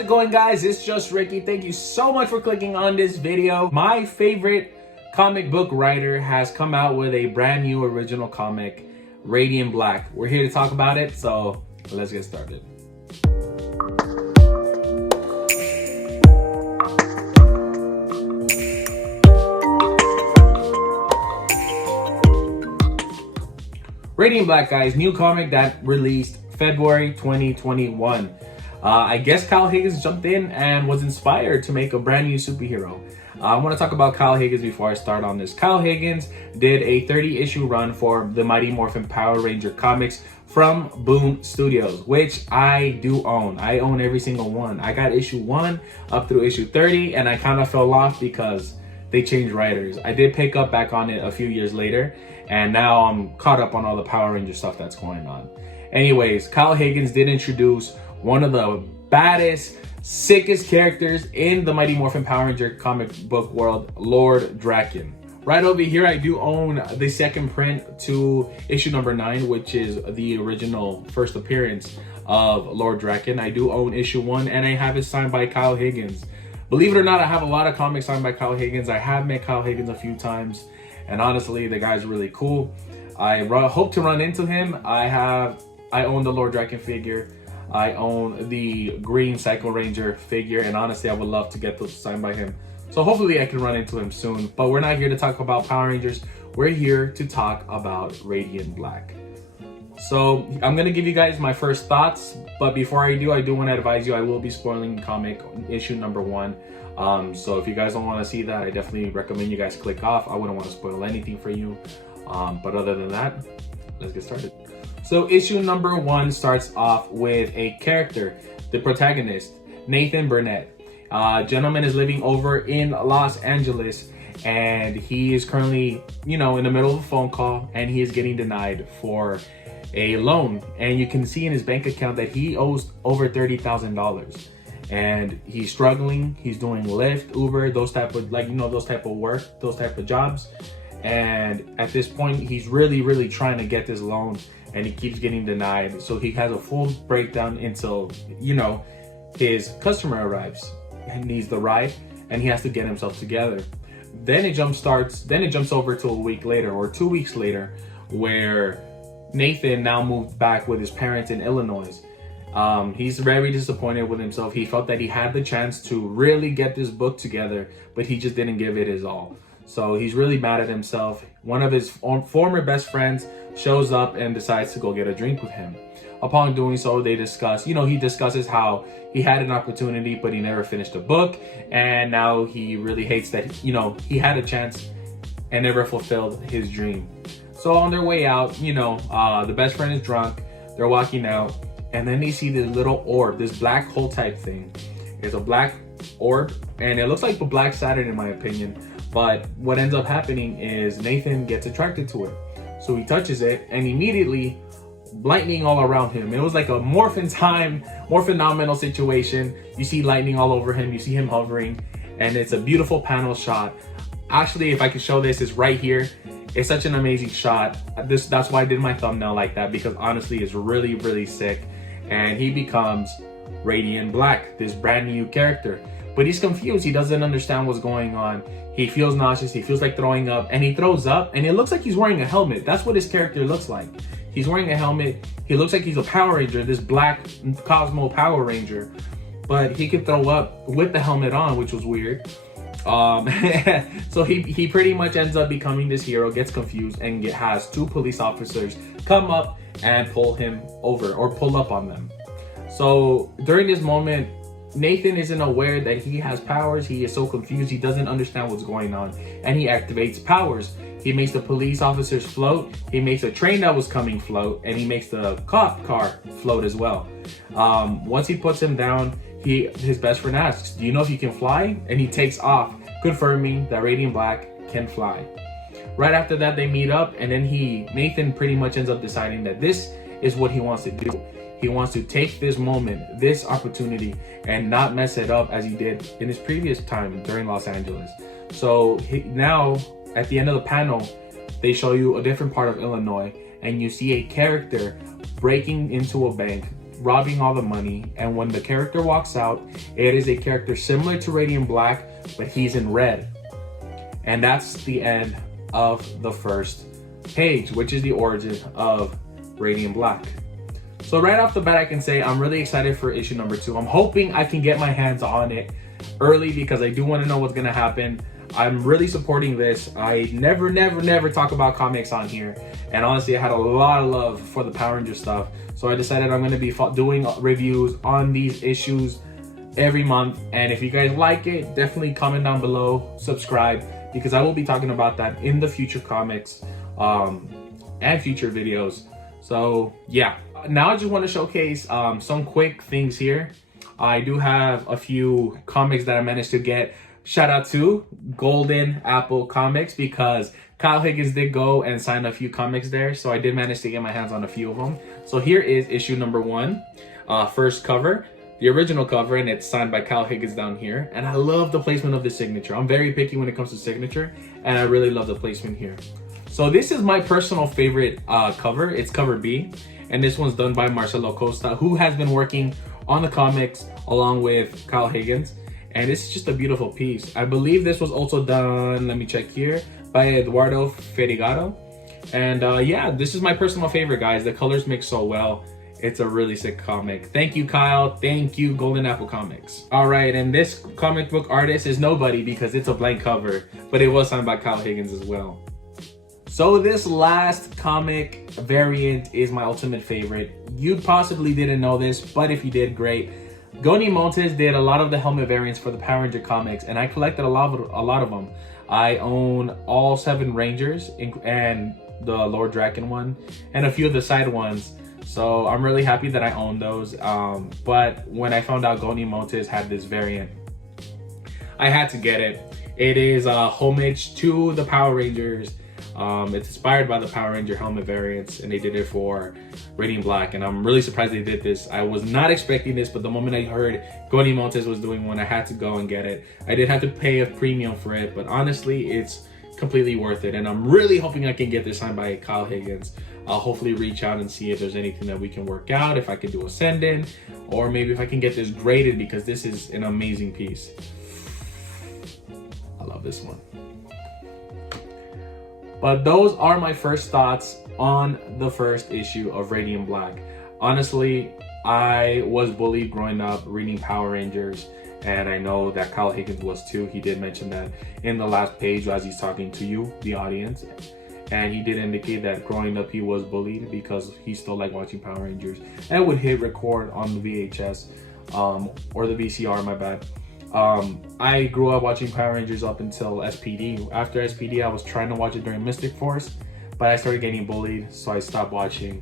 How's it going, guys? It's just Ricky. Thank you so much for clicking on this video. My favorite comic book writer has come out with a brand new original comic, Radiant Black. We're here to talk about it, so let's get started. Radiant Black, guys, new comic that released February 2021. I guess Kyle Higgins jumped in and was inspired to make a brand new superhero. I want to talk about Kyle Higgins before I start on this. Kyle Higgins did a 30-issue run for the Mighty Morphin Power Ranger comics from Boom Studios, which I do own. I own every single one. I got issue 1 up through issue 30, and I kind of fell off because they changed writers. I did pick up back on it a few years later, and now I'm caught up on all the Power Ranger stuff that's going on. Anyways, Kyle Higgins did introduce one of the baddest, sickest characters in the Mighty Morphin Power Ranger comic book world, Lord Draken. Right over here, I do own the second print to issue number 9, which is the original first appearance of Lord Draken. I do own issue 1, and I have it signed by Kyle Higgins. Believe it or not, I have a lot of comics signed by Kyle Higgins. I have met Kyle Higgins a few times, and honestly, the guy's really cool. I hope to run into him. I own the Lord Draken figure. I own the green Psycho Ranger figure, and honestly, I would love to get those signed by him. So hopefully I can run into him soon. But we're not here to talk about Power Rangers. We're here to talk about Radiant Black. So I'm going to give you guys my first thoughts. But before I do want to advise you, I will be spoiling comic issue number 1. So if you guys don't want to see that, I definitely recommend you guys click off. I wouldn't want to spoil anything for you. But other than that, let's get started. So issue number 1 starts off with a character, the protagonist, Nathan Burnett. Gentleman is living over in Los Angeles, and he is currently, in the middle of a phone call, and he is getting denied for a loan. And you can see in his bank account that he owes over $30,000. And he's struggling. He's doing Lyft, Uber, those type of work, those type of jobs. And at this point, he's really trying to get this loan, and he keeps getting denied. So he has a full breakdown until, his customer arrives and needs the ride, and he has to get himself together. Then it jumps over to a week later or 2 weeks later, where Nathan now moved back with his parents in Illinois. He's very disappointed with himself. He felt that he had the chance to really get this book together, but he just didn't give it his all. So he's really mad at himself. One of his former best friends shows up and decides to go get a drink with him. Upon doing so, they discuss, he discusses how he had an opportunity, but he never finished the book. And now he really hates that, he had a chance and never fulfilled his dream. So on their way out, the best friend is drunk. They're walking out, and then they see this little orb, this black hole type thing. It's a black orb, and it looks like the Black Saturn in my opinion. But what ends up happening is Nathan gets attracted to it. So he touches it, and immediately lightning all around him. It was like a more phenomenal situation. You see lightning all over him. You see him hovering, and it's a beautiful panel shot. Actually, if I could show this, it's right here. It's such an amazing shot. That's why I did my thumbnail like that, because honestly, it's really sick. And he becomes Radiant Black, this brand new character. But he's confused. He doesn't understand what's going on. He feels nauseous. He feels like throwing up, and he throws up, and it looks like he's wearing a helmet. That's what his character looks like. He's wearing a helmet. He looks like he's a Power Ranger, this black Cosmo Power Ranger, but he could throw up with the helmet on, which was weird. So he pretty much ends up becoming this hero, gets confused, and has 2 police officers come up and pull him over, or pull up on them. So during this moment, Nathan isn't aware that he has powers. He is so confused. He doesn't understand what's going on, and he activates powers. He makes the police officers float. He makes a train that was coming float, and he makes the cop car float as well. Once he puts him down, his best friend asks, "Do you know if you can fly?" And he takes off, confirming that Radiant Black can fly. Right after that, they meet up, and then Nathan pretty much ends up deciding that this is what he wants to do. He wants to take this moment, this opportunity, and not mess it up as he did in his previous time during Los Angeles. So now, at the end of the panel, they show you a different part of Illinois, and you see a character breaking into a bank, robbing all the money, and when the character walks out, it is a character similar to Radiant Black, but he's in red. And that's the end of the first page, which is the origin of Radiant Black. So right off the bat, I can say I'm really excited for issue number 2. I'm hoping I can get my hands on it early because I do want to know what's going to happen. I'm really supporting this. I never talk about comics on here. And honestly, I had a lot of love for the Power Ranger stuff. So I decided I'm going to be doing reviews on these issues every month. And if you guys like it, definitely comment down below, subscribe, because I will be talking about that in the future comics and future videos. So yeah, now I just want to showcase some quick things here. I do have a few comics that I managed to get. Shout out to Golden Apple Comics because Kyle Higgins did go and sign a few comics there. So I did manage to get my hands on a few of them. So here is issue number 1, first cover, the original cover, and it's signed by Kyle Higgins down here. And I love the placement of the signature. I'm very picky when it comes to signature, and I really love the placement here. So this is my personal favorite cover. It's cover B, and this one's done by Marcelo Costa, who has been working on the comics along with Kyle Higgins. And this is just a beautiful piece. I believe this was also done, let me check here, by Eduardo Ferrigado. And yeah, this is my personal favorite, guys. The colors mix so well. It's a really sick comic. Thank you, Kyle. Thank you, Golden Apple Comics. All right, and this comic book artist is nobody because it's a blank cover, but it was signed by Kyle Higgins as well. So this last comic variant is my ultimate favorite. You possibly didn't know this, but if you did, great. Goni Montes did a lot of the helmet variants for the Power Ranger comics, and I collected a lot of them. I own all 7 Rangers and the Lord Draken one, and a few of the side ones. So I'm really happy that I own those. But when I found out Goni Montes had this variant, I had to get it. It is a homage to the Power Rangers. It's inspired by the Power Ranger helmet variants, and they did it for Radiant Black, and I'm really surprised they did this. I was not expecting this, but the moment I heard Goni Montes was doing one, I had to go and get it. I did have to pay a premium for it, but honestly, it's completely worth it, and I'm really hoping I can get this signed by Kyle Higgins. I'll hopefully reach out and see if there's anything that we can work out, if I can do a send-in, or maybe if I can get this graded, because this is an amazing piece. I love this one. But those are my first thoughts on the first issue of Radiant Black. Honestly, I was bullied growing up reading Power Rangers, and I know that Kyle Higgins was too. He did mention that in the last page as he's talking to you, the audience. And he did indicate that growing up he was bullied because he still liked watching Power Rangers and would hit record on the VHS or the VCR, my bad. I grew up watching Power Rangers up until SPD. After SPD, I was trying to watch it during Mystic Force, but I started getting bullied, so I stopped watching.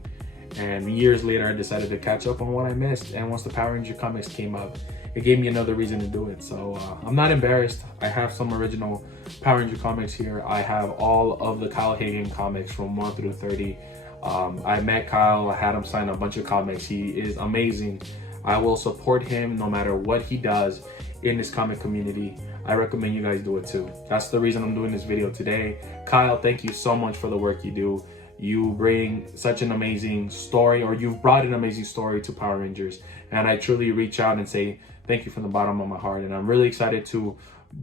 And years later, I decided to catch up on what I missed. And once the Power Ranger comics came out, it gave me another reason to do it. So I'm not embarrassed. I have some original Power Ranger comics here. I have all of the Kyle Higgins comics from 1 through 30. I met Kyle, I had him sign a bunch of comics. He is amazing. I will support him no matter what he does in this comic community. I recommend you guys do it too. That's the reason I'm doing this video today. Kyle, thank you so much for the work you do. You bring such an amazing story, or you've brought an amazing story to Power Rangers. And I truly reach out and say thank you from the bottom of my heart. And I'm really excited to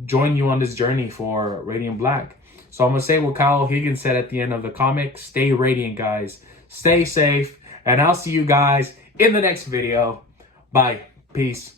join you on this journey for Radiant Black. So I'm gonna say what Kyle Higgins said at the end of the comic. Stay radiant, guys. Stay safe. And I'll see you guys in the next video. Bye. Peace.